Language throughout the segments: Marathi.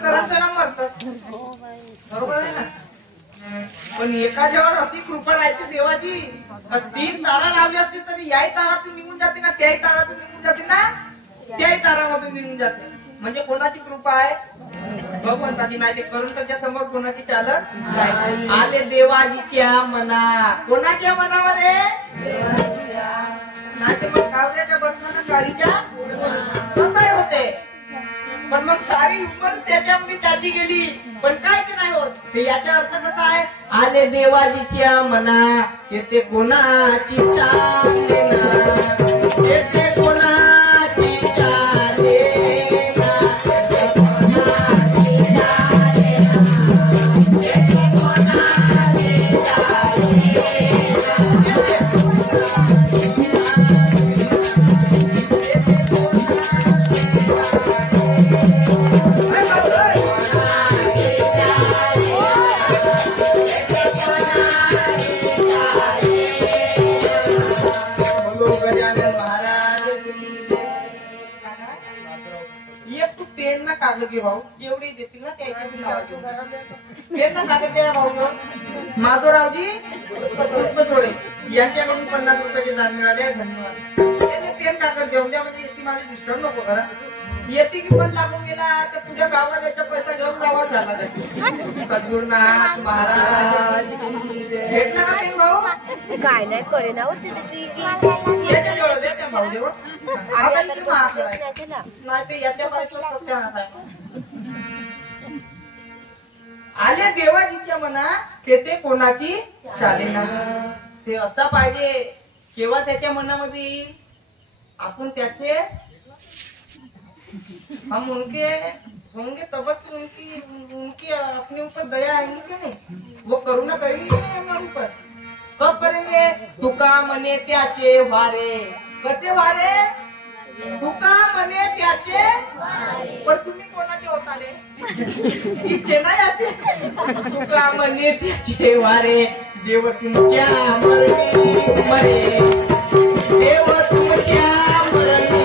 करंटला मरतात. बरोबर आहे ना? पण एखाद्यावर अशी कृपा राहायची देवाची, 3 तारा लावली असती तरी याही तारातून निघून जाते ना, त्याही तारातून निघून जाते ना, त्याही तारामधून निघून जाते. म्हणजे कोणाची कृपा आहे? भगवंताची. नाही ते करंटच्या समोर कोणाची चालत नाही. आले देवाजीच्या मना. कोणाच्या मनामध्ये? नाही ते मग कावड्याच्या बसण्यानं गाडीच्या कसंही होते. पण मग सारी पण त्याच्यामध्ये चालली गेली, पण काय ते नाही होत. हे याचा अर्थ कसा आहे? आले देवाजीच्या मना, येते कोणाची चाले ना, येते कोणाची चाले ना, कोणाची चाले ना, येते कोणाची चाले कागद घे भाऊ, जेवढी देतील ना त्याच्यातून पेन ना कागद द्या भाऊ. माधवरावजी थोडे यांच्याकडून 50 रुपयाचे दान मिळाले, धन्यवाद. पेन कागद देऊन द्या, म्हणजे ती माझी डिस्टर्ब नको करा. येते की पण लागून गेला तर तुझ्या गावाला त्याचा पैसा घेऊन गावात झाला त्याची. सद्गुरुनाथ महाराज भेटला का पेन भाऊ? काय नाही करे ना भाऊ जेवण नाही ते याच्या पैसा. आले देवाजीच्या मना, येते कोणाची चालेना. ते असा पाहिजे केव्हा त्याच्या मनामध्ये आपण त्याचे हम उनके होंगे तब उनकी अपने ऊपर दया आएंगी क्यों नहीं? वो करुणा करेंगे क्यों नहीं हमारे ऊपर? कब करेंगे? तुका मने त्याचे वारे. कसे वारे? तुका मने त्याचे वारे. पण तुम्ही कोणाचे होताले? इच्छे ना याचे. तुका मने त्याचे वारे, देव तुमच्या मरणी मरे, देव तुमच्या मरणी.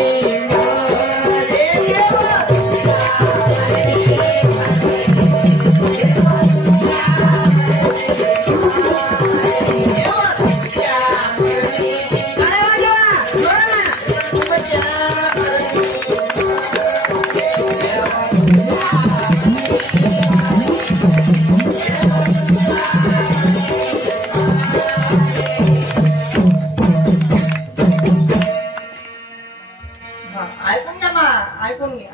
ऐकून घ्या.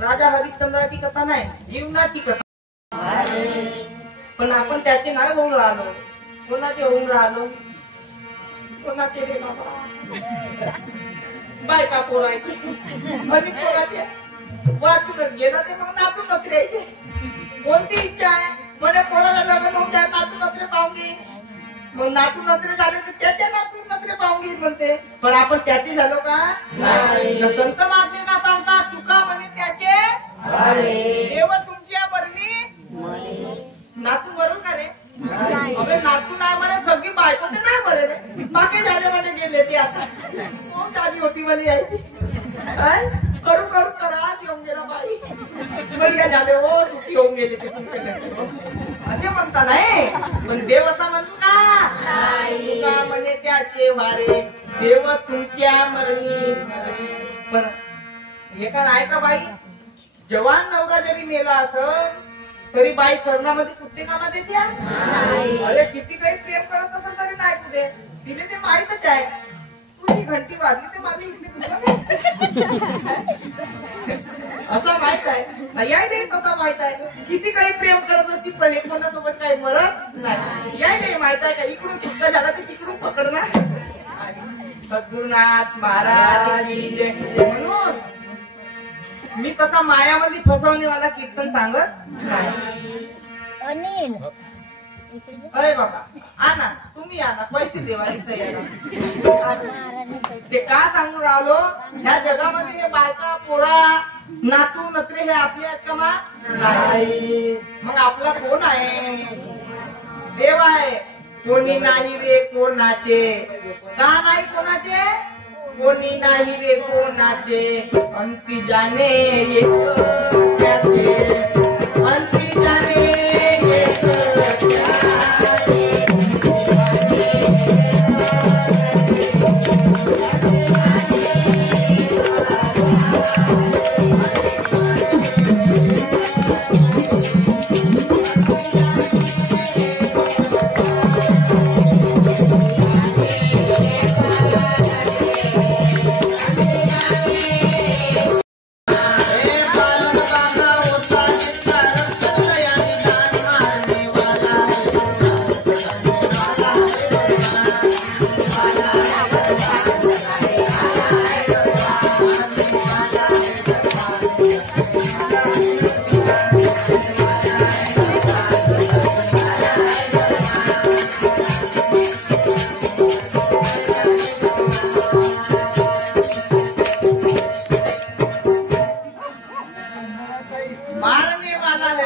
राजा हरिश्चंद्राची कथा नाही, जीवनाची कथा. पण आपण त्याचे नाही होऊन राहिलो. कोणाचे होऊन राहिलो? कोणाचे रे बाबा? बायका पोरायची म्हणजे पोराचे वाचूनच गेलं ते मग नातू नत्र्याचे. कोणती इच्छा आहे? म्हणजे पोराला लग्न होऊन जाय, नातू नत्रे पाहून घेईन. मग नातू नत्रे झाले तर त्याच्या नातू नत्रे पाहून घेईन म्हणते. पण आपण त्याचे झालो का? संत महात्मेना सांगतात, तुका म्हणे त्याचे देव तुमच्या मरणी. नातू मरल का रे? अबे नातू नाही मरे, सगळी बायको ते नाही मरे रे. बाकी झाले म्हणजे गेले ते. आता खूप झाली होती मला यायची. करू करू त्रास येऊन गेला बाई. बघ्या झाले हो, चुकी होऊन गेली ते असे म्हणता नाही. पण देव असा म्हणतो का? तुका म्हणे त्याचे वारे, देव तुमच्या मरणी. पण एका नाही का बाई, जवान नवरा जरी मेला असत तरी बाई शरणामध्ये कुठे कामा त्याची? अरे किती काही प्रेम करत असेल तरी नाही कुठे. तिने ते माहीतच आहे. तुझी घंटी वाजली ते माझी इकडे असं माहित आहे. यायला तसा माहित आहे. किती काही प्रेम करत होती पण कोणासोबत काही मरत नाही. यायला माहित आहे का इकडून सुद्धा झाला तर तिकडून पकडणार. सद्गुरुनाथ महाराज. म्हणून मी तसा मायामध्ये फसवणेवाला कीर्तन सांगत नाही. अनिल अरे बाबा आणा, तुम्ही आणा, पैसे देवायचे ते का सांगून राहिलो. ह्या जगामध्ये हे बायका पोरा नातू नत्रे हे आपले आहेत का? नाही. मग आपला कोण आहे? देव आहे. कोणी नाही रे कोणाचे. का नाही कोणाचे? कोणी नाही रे कोणाचे. अंती जाणे एक त्याचे.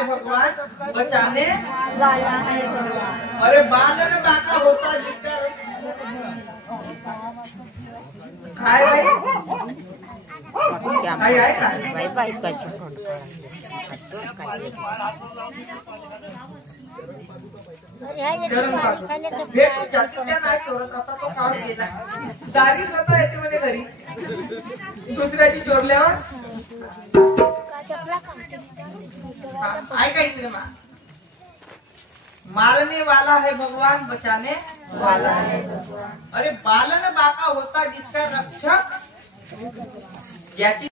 भगवान बचाने वाला है भगवान। अरे बालन बाका होता जिसका काय बाई काय आहे काय बाई बाई कशी भेट जाती त्या नाही चोरत आता तो काळ गेला दारी जाता येते म्हणे घरी दुसऱ्याची चोरल्यावर ऐका इकडे मारने वाला है भगवान बचाने वाला है भगवान। अरे बालन बाका होता जिसका रक्षक याची